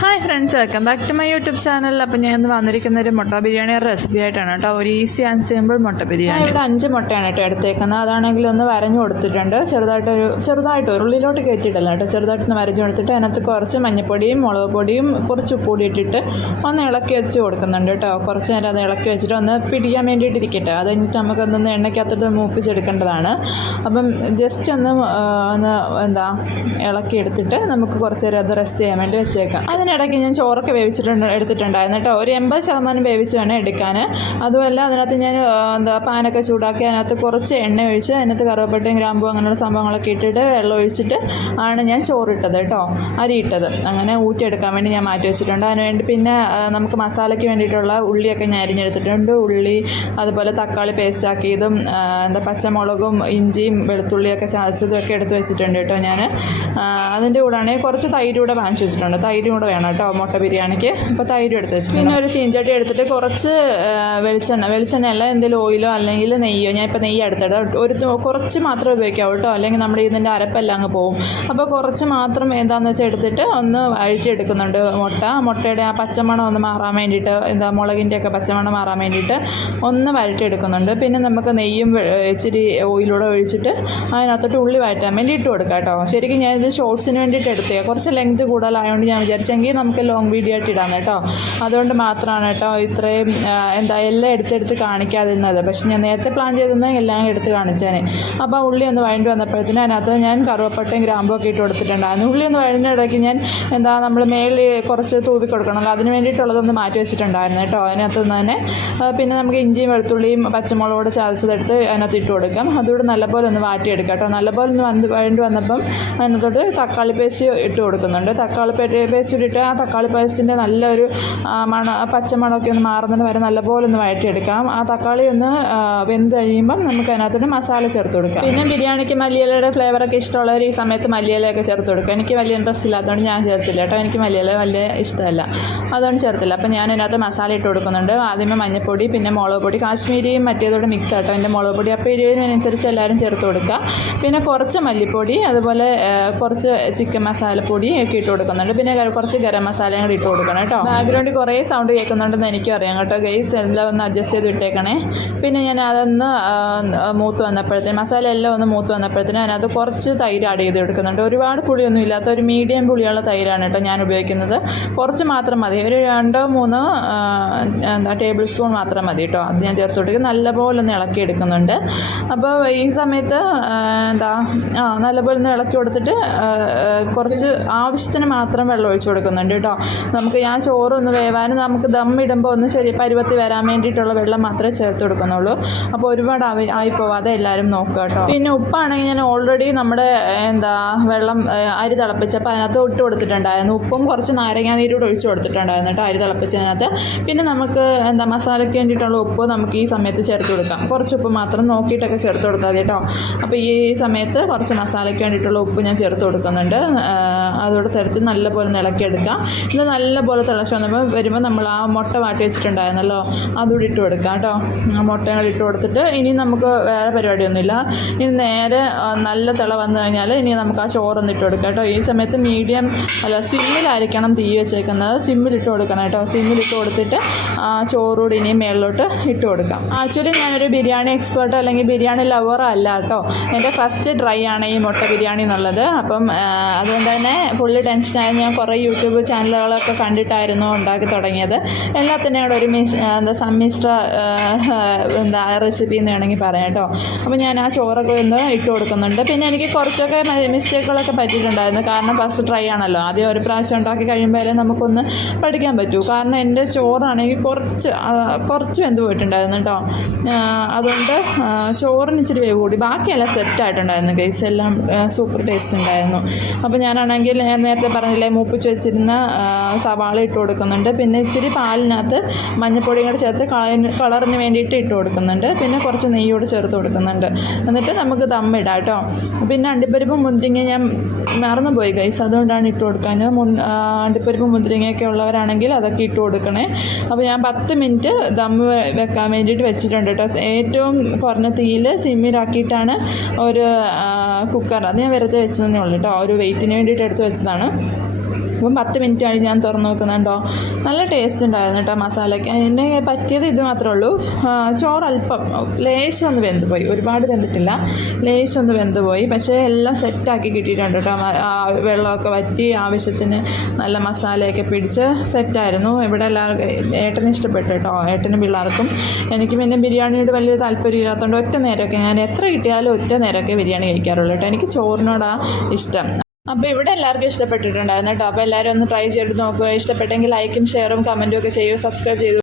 Hi friends, welcome back to my YouTube channel. അപ്പോൾ ഞാൻ ഇന്ന് വന്നിരിക്കുന്ന ഒരു മുട്ട ബിരിയാണിയുടെ റെസിപ്പി ആയിട്ടാണ് കേട്ടോ. ഒരു ഈസി ആൻഡ് സിമ്പിൾ മുട്ട ബിരിയാണി. ഇവിടെ 5 മുട്ടയാണ് കേട്ടോ എടുത്തേക്കുന്നത്. അതാണെങ്കിൽ ഒന്ന് വരഞ്ഞു കൊടുത്തിട്ടുണ്ട്. ചെറുതായിട്ട് ഉള്ളിലോട്ട് കയറ്റിയിട്ടല്ല കേട്ടോ, ചെറുതായിട്ടൊന്ന് വരഞ്ഞു കൊടുത്തിട്ട് അതിനകത്ത് കുറച്ച് മഞ്ഞൾപ്പൊടിയും മുളക് പൊടിയും കുറച്ച് ഉപ്പുകൂടി ഇട്ടിട്ട് ഒന്ന് ഇളക്കി വെച്ച് കൊടുക്കുന്നുണ്ട് കേട്ടോ. കുറച്ച് നേരം അത് ഇളക്കി വെച്ചിട്ട് ഒന്ന് പിടിക്കാൻ വേണ്ടിയിട്ട് ഇരിക്കട്ടെ. അത് കഴിഞ്ഞിട്ട് നമുക്കൊന്ന് എണ്ണയ്ക്കകത്തിട്ട് മൂപ്പിച്ചെടുക്കേണ്ടതാണ്. അപ്പം ജസ്റ്റ് ഒന്ന് ഇളക്കി എടുത്തിട്ട് നമുക്ക് കുറച്ച് നേരം അത് റെസ്റ്റ് ചെയ്യാൻ വേണ്ടി വെച്ചേക്കാം. അതിനിടയ്ക്ക് ഞാൻ ചോറൊക്കെ എടുത്തിട്ടുണ്ടായിരുന്നു കേട്ടോ. ഒരു 80% വേവിച്ച് വേണം എടുക്കാൻ. അതുമല്ല അതിനകത്ത് ഞാൻ പാനൊക്കെ ചൂടാക്കി അതിനകത്ത് കുറച്ച് എണ്ണ ഒഴിച്ച് അതിനകത്ത് കറുവപ്പട്ടയും ഗ്രാമ്പും അങ്ങനെയുള്ള സംഭവങ്ങളൊക്കെ ഇട്ടിട്ട് വെള്ളം ഒഴിച്ചിട്ട് ആണ് ഞാൻ ചോറിട്ടത് കേട്ടോ, അരി ഇട്ടത്. അങ്ങനെ ഊറ്റിയെടുക്കാൻ വേണ്ടി ഞാൻ മാറ്റി വെച്ചിട്ടുണ്ട്. അതിനുവേണ്ടി പിന്നെ നമുക്ക് മസാലയ്ക്ക് വേണ്ടിയിട്ടുള്ള ഉള്ളിയൊക്കെ ഞാൻ അരിഞ്ഞെടുത്തിട്ടുണ്ട്. ഉള്ളി, അതുപോലെ തക്കാളി പേസ്റ്റ് ആക്കിയതും പച്ചമുളകും ഇഞ്ചിയും വെളുത്തുള്ളിയൊക്കെ ചതച്ചതും ഒക്കെ എടുത്ത് വെച്ചിട്ടുണ്ട് കേട്ടോ ഞാൻ. അതിൻ്റെ കൂടെയാണെങ്കിൽ കുറച്ച് തൈര് കൂടെ വാങ്ങിച്ച് വെച്ചിട്ടുണ്ട്. തൈരും കൂടെ വേണം കേട്ടോ മുട്ട ബിരിയാണിക്ക്. അപ്പോൾ തൈരും എടുത്ത് വെച്ചിട്ടുണ്ട്. പിന്നെ ഒരു ചീഞ്ചട്ടി എടുത്തിട്ട് കുറച്ച് വെളിച്ചെണ്ണയല്ല, എന്തെങ്കിലും ഓയിലോ അല്ലെങ്കിൽ നെയ്യോ. ഞാൻ ഇപ്പോൾ നെയ്യ് എടുത്തിട്ട് കുറച്ച് മാത്രമേ ഉപയോഗിക്കാവൂ കേട്ടോ, അല്ലെങ്കിൽ നമ്മുടെ ഇതിൻ്റെ അരപ്പെല്ലാം അങ്ങ് പോകും. അപ്പോൾ കുറച്ച് മാത്രം എന്താണെന്ന് വെച്ചാൽ എടുത്തിട്ട് ഒന്ന് വഴറ്റിയെടുക്കുന്നുണ്ട് മുട്ടയുടെ ആ പച്ചമണം ഒന്ന് മാറാൻ വേണ്ടിയിട്ട്, മുളകിൻ്റെയൊക്കെ പച്ചമണം മാറാൻ വേണ്ടിയിട്ട് ഒന്ന് വഴറ്റിയെടുക്കുന്നുണ്ട്. പിന്നെ നമുക്ക് നെയ്യും ഇച്ചിരി ഓയിലൂടെ ഒഴിച്ചിട്ട് അതിനകത്തോട്ട് ഉള്ളി വഴറ്റാൻ വേണ്ടി ഇട്ട് കൊടുക്കാം കേട്ടോ. ശരിക്കും ഞാനിത് ഷോർട്സിന് വേണ്ടിയിട്ട് എടുത്തേ, കുറച്ച് ലെങ്ത് കൂടുതലായതുകൊണ്ട് ഞാൻ വിചാരിച്ചെങ്കിൽ നമുക്ക് ലോങ് വീഡിയോ ആയിട്ട് ഇടാം കേട്ടോ. അതുകൊണ്ട് മാത്രമാണ് കേട്ടോ ഇത്രയും എല്ലാം എടുത്തെടുത്ത് കാണിക്കാതിരുന്നത്. പക്ഷെ ഞാൻ നേരത്തെ പ്ലാൻ ചെയ്തിരുന്നത് എല്ലാം എടുത്ത് കാണിച്ചേനെ. അപ്പോൾ ഉള്ളി ഒന്ന് വഴണ്ടി വന്നപ്പോഴത്തേനും അതിനകത്ത് ഞാൻ കറുവപ്പട്ടയും ഗ്രാമ്പും ഒക്കെ ഇട്ട് കൊടുത്തിട്ടുണ്ടായിരുന്നു. ഉള്ളി ഒന്ന് വഴഞ്ഞ ഇടയ്ക്ക് ഞാൻ നമ്മൾ മേളിൽ കുറച്ച് തൂവി കൊടുക്കണമല്ലോ, അതിന് വേണ്ടിയിട്ടുള്ളതൊന്ന് മാറ്റി വെച്ചിട്ടുണ്ടായിരുന്നു കേട്ടോ. അതിനകത്ത് തന്നെ പിന്നെ നമുക്ക് ഇഞ്ചിയും വെളുത്തുള്ളിയും പച്ചമുളകോട് ചതച്ചതെടുത്ത് അതിനകത്ത് ഇട്ട് കൊടുക്കാം. അതുകൂടെ നല്ലപോലെ ഒന്ന് വാട്ടിയെടുക്കാം കേട്ടോ. നല്ലപോലെ ഒന്ന് വഴണ്ടി വന്നപ്പം അതിനകത്തോട്ട് തക്കാളി പേസ്റ്റ് ഇട്ട് കൊടുക്കുന്നുണ്ട്. തക്കാളി പേസ്റ്റ് ഇട്ടിട്ട് ആ തക്കാളി പേസ്റ്റിൻ്റെ നല്ലൊരു പച്ചമണമൊക്കെ ഒന്ന് മാറുന്നതിന് വരെ നല്ലപോലെ ഒന്ന് വഴറ്റിയെടുക്കാം. ആ തക്കാളി ഒന്ന് വെന്ത് കഴിയുമ്പം നമുക്ക് അതിനകത്തോട്ട് മസാല ചേർത്ത് കൊടുക്കാം. പിന്നെ ബിരിയാണിക്ക് മല്ലിയിലയുടെ ഫ്ലേവറൊക്കെ ഇഷ്ടമുള്ളവർ ഈ സമയത്ത് മല്ലിയിലയൊക്കെ ചേർത്ത് കൊടുക്കുക. എനിക്ക് വലിയ ഇൻട്രസ്റ്റ് ഇല്ലാത്തതുകൊണ്ട് ഞാൻ ചേർത്തില്ല കേട്ടോ. എനിക്ക് മല്ലിയില വലിയ ഇഷ്ടമല്ല, അതുകൊണ്ട് ചേർത്തില്ല. അപ്പം ഞാൻ അതിനകത്ത് മസാല ഇട്ട് കൊടുക്കുന്നുണ്ട്. ആദ്യമേ മഞ്ഞൾപ്പൊടി, പിന്നെ മുളക് പൊടി, കാശ്മീരിയും മറ്റേതോടെ മിക്സ് ആട്ടോ എൻ്റെ മുളക് പൊടി. അപ്പോൾ എരിവിനനുസരിച്ച് എല്ലാവരും ചേർത്ത് കൊടുക്കുക. പിന്നെ കുറച്ച് മല്ലിപ്പൊടി, അതുപോലെ കുറച്ച് ചിക്കൻ മസാലപ്പൊടി ഒക്കെ ഇട്ട് കൊടുക്കുന്നുണ്ട്. പിന്നെ കുറച്ച് ഗരം മസാലയും കൂടി ഇട്ട് കൊടുക്കണം കേട്ടോ. ബാക്ക്ഗ്രൗണ്ടിൽ കുറേ സൗണ്ട് കേൾക്കുന്നുണ്ടെന്ന് എനിക്കും അറിയാം കേട്ടോ ഗൈസ്. എല്ലാം ഒന്ന് അഡ്ജസ്റ്റ് ചെയ്ത് ഇട്ടേക്കണേ. പിന്നെ ഞാൻ അതൊന്ന് മൂത്ത് വന്നപ്പോഴത്തേനും മസാല എല്ലാം ഒന്ന് മൂത്ത് വന്നപ്പോഴത്തേനും അതിനകത്ത് കുറച്ച് തൈര് ആഡ് ചെയ്ത് കൊടുക്കുന്നുണ്ട്. ഒരുപാട് പുളിയൊന്നും ഇല്ലാത്ത ഒരു മീഡിയം പുളിയുള്ള തൈരാണ് കേട്ടോ ഞാൻ ഉപയോഗിക്കുന്നത്. കുറച്ച് മാത്രം മതി, ഒരു 2-3 ടേബിൾ സ്പൂൺ മാത്രം മതി കേട്ടോ. അത് ഞാൻ ചേർത്ത് കൊടുക്കും. നല്ലപോലെ ഒന്ന് ഇളക്കി എടുക്കുന്നുണ്ട്. അപ്പോൾ ഈ സമയത്ത് നല്ലപോലെ ഒന്ന് ഇളക്കി കൊടുത്തിട്ട് കുറച്ച് ആവശ്യത്തിന് മാത്രം വെള്ളം ഒഴിച്ച് കൊടുക്കുന്നുണ്ട് കേട്ടോ. ഞാൻ ചോറൊന്ന് വേവാനും നമുക്ക് ദം ഇടുമ്പോൾ ഒന്ന് ശരി പരുവത്തി വരാൻ വേണ്ടിയിട്ടുള്ള വെള്ളം മാത്രമേ ചേർത്ത് കൊടുക്കുന്നുള്ളൂ. അപ്പോൾ ഒരുപാട് ആയി പോവാതെ എല്ലാവരും നോക്കുക കേട്ടോ. പിന്നെ ഉപ്പാണെങ്കിൽ ഞാൻ ഓൾറെഡി നമ്മുടെ വെള്ളം അരി തിളപ്പിച്ചപ്പോൾ അതിനകത്ത് ഇട്ട് കൊടുത്തിട്ടുണ്ടായിരുന്നു. ഉപ്പും കുറച്ച് നാരങ്ങാനീരൂടെ ഒഴിച്ച് കൊടുത്തിട്ടുണ്ടായിരുന്നു കേട്ടോ അരി തിളപ്പിച്ചതിനകത്ത്. പിന്നെ നമുക്ക് മസാലയ്ക്ക് വേണ്ടിയിട്ടുള്ള ഉപ്പ് നമുക്ക് ഈ സമയത്ത് ചേർത്ത് കൊടുക്കാം. കുറച്ച് ഉപ്പ് മാത്രം നോക്കിയിട്ടൊക്കെ ചേർത്ത് കൊടുത്താൽ മതി കേട്ടോ. അപ്പോൾ ഈ സമയത്ത് കുറച്ച് മസാലയ്ക്ക് വേണ്ടിയിട്ടുള്ള ഉപ്പ് ഞാൻ ചേർത്ത് കൊടുക്കുന്നുണ്ട്. അതോടെ തിളച്ച് നല്ലപോലെ ഇളക്കിയെടുക്കാം. ഇത് നല്ലപോലെ തിളച്ച് വരുമ്പോൾ നമ്മൾ ആ മുട്ട വാട്ടി വെച്ചിട്ടുണ്ടായിരുന്നല്ലോ അതുകൂടി ഇട്ട് കൊടുക്കാം കേട്ടോ. മുട്ടയും കൂടി ഇട്ട് കൊടുത്തിട്ട് ഇനി നമുക്ക് വേറെ പരിപാടിയൊന്നുമില്ല. ഇനി നേരെ നല്ല തിള വന്നു കഴിഞ്ഞാൽ ഇനി നമുക്ക് ആ ചോറൊന്ന് ഇട്ട് കൊടുക്കാം കേട്ടോ. ഈ സമയത്ത് സിമ്മിലായിരിക്കണം തീ വെച്ചേക്കുന്നത്. സിമ്മിലിട്ട് കൊടുക്കണം കേട്ടോ. സിമ്മിലിട്ട് കൊടുത്തിട്ട് ആ ചോറൂടി ഇനി മേളിലോട്ട് ഇട്ട് കൊടുക്കാം. ആക്ച്വലി ഞാനൊരു ബിരിയാണി എക്സ്പേർട്ടോ അല്ലെങ്കിൽ ബിരിയാണി ലവറോ അല്ല കേട്ടോ. എൻ്റെ ഫസ്റ്റ് ട്രൈ ആണ് ഈ മുട്ട ബിരിയാണി എന്നുള്ളത്. അപ്പം അതുകൊണ്ട് തന്നെ ഫുള്ള് ടെൻഷനായി. ഞാൻ കുറേ യൂട്യൂബ് ചാനലുകളൊക്കെ കണ്ടിട്ടായിരുന്നു ഉണ്ടാക്കി തുടങ്ങിയത്. എല്ലാത്തിൻ്റെയും കൂടെ ഒരു സമ്മിശ്ര റെസിപ്പി എന്ന് വേണമെങ്കിൽ പറയാം കേട്ടോ. അപ്പോൾ ഞാൻ ആ ചോറൊക്കെ ഒന്ന് ഇട്ട് കൊടുക്കുന്നുണ്ട്. പിന്നെ എനിക്ക് കുറച്ചൊക്കെ മിസ്റ്റേക്കുകളൊക്കെ പറ്റിയിട്ടുണ്ടായിരുന്നു. കാരണം ഫസ്റ്റ് ട്രൈ ആണല്ലോ. ആദ്യം ഒരു പ്രാവശ്യം ഉണ്ടാക്കി കഴിയുമ്പോൾ വരെ നമുക്കൊന്ന് പഠിക്കാൻ പറ്റൂ. കാരണം എൻ്റെ ചോറാണെങ്കിൽ കുറച്ച് വെന്ത് പോയിട്ടുണ്ടായിരുന്നു കേട്ടോ. അതുകൊണ്ട് ചോറിന് ഇച്ചിരി വേവ് കൂടി, ബാക്കിയെല്ലാം സെറ്റായിട്ടുണ്ടായിരുന്നു ഗൈസ്. എല്ലാം സൂപ്പർ ടേസ്റ്റ് ഉണ്ടായിരുന്നു. അപ്പോൾ ഞാനാണെങ്കിൽ നേരത്തെ പറഞ്ഞില്ലേ മൂപ്പിച്ച് വെച്ചിരുന്ന സവാള ഇട്ട് കൊടുക്കുന്നുണ്ട്. പിന്നെ ഇച്ചിരി പാലിനകത്ത് മഞ്ഞൾപ്പൊടിയും കൂടെ ചേർത്ത് കളറിന് വേണ്ടിയിട്ട് ഇട്ട് കൊടുക്കുന്നുണ്ട്. പിന്നെ കുറച്ച് നെയ്യോട് ചേർത്ത് കൊടുക്കുന്നുണ്ട്. എന്നിട്ട് നമുക്ക് ദമ്മിടാം കേട്ടോ. പിന്നെ അണ്ടിപ്പരിപ്പും മുന്തിരിങ്ങ ഞാൻ മറന്നുപോയി ഗൈസ്, അതുകൊണ്ടാണ് ഇട്ട് കൊടുക്കാൻ. അണ്ടിപ്പരിപ്പും മുന്തിരിങ്ങയൊക്കെ ഉള്ളവരാണെങ്കിൽ അതൊക്കെ ഇട്ട് കൊടുക്കണേ. അപ്പോൾ ഞാൻ 10 മിനിറ്റ് ദമ്മ് വെക്കാൻ വേണ്ടിയിട്ട് വെച്ചിട്ടുണ്ട് കേട്ടോ. ഏറ്റവും കുറഞ്ഞ തീയിൽ സിമ്മിലാക്കിയിട്ടാണ് ഒരു കുക്കർ, അത് ഞാൻ വെറുതെ വെച്ചതന്നേ ഉള്ളൂ കേട്ടോ. ഒരു വെയിറ്റിന് വേണ്ടിയിട്ട് എടുത്ത് വെച്ചതാണ്. ഇപ്പം 10 മിനിറ്റ് കഴിഞ്ഞ് ഞാൻ തുറന്ന് നോക്കുന്നുണ്ടോ, നല്ല ടേസ്റ്റ് ഉണ്ടായിരുന്നു കേട്ടോ മസാലയ്ക്ക്. എന്നെ പറ്റിയത് ഇത് മാത്രമേ ഉള്ളൂ, ചോറ് അല്പം ലേശം ഒന്ന് വെന്ത് പോയി, ഒരുപാട് വെന്തിട്ടില്ല, ലേശം ഒന്ന് വെന്ത് പോയി. പക്ഷേ എല്ലാം സെറ്റാക്കി കിട്ടിയിട്ടുണ്ട് കേട്ടോ. വെള്ളമൊക്കെ വറ്റി ആവശ്യത്തിന് നല്ല മസാലയൊക്കെ പിടിച്ച് സെറ്റായിരുന്നു. ഇവിടെ എല്ലാവർക്കും ഏട്ടന് ഇഷ്ടപ്പെട്ടു കേട്ടോ, ഏട്ടനും പിള്ളേർക്കും. എനിക്ക് പിന്നെ ബിരിയാണിയോട് വലിയ താല്പര്യം ഇല്ലാത്തതുകൊണ്ട് ഒറ്റ നേരമൊക്കെ ഞാൻ എത്ര കിട്ടിയാലും ഒറ്റ നേരമൊക്കെ ബിരിയാണി കഴിക്കാറുള്ളൂ കേട്ടോ. എനിക്ക് ചോറിനോടാണ് ഇഷ്ടം. അപ്പോൾ ഇവിടെ എല്ലാവർക്കും ഇഷ്ടപ്പെട്ടിട്ടുണ്ടായിരുന്നു കേട്ടോ. അപ്പോൾ എല്ലാവരും ഒന്ന് ട്രൈ ചെയ്ത് നോക്കുക. ഇഷ്ടപ്പെട്ടെങ്കിൽ ലൈക്കും ഷെയറും കമൻറ്റും ഒക്കെ ചെയ്യുക, സബ്സ്ക്രൈബ് ചെയ്തു.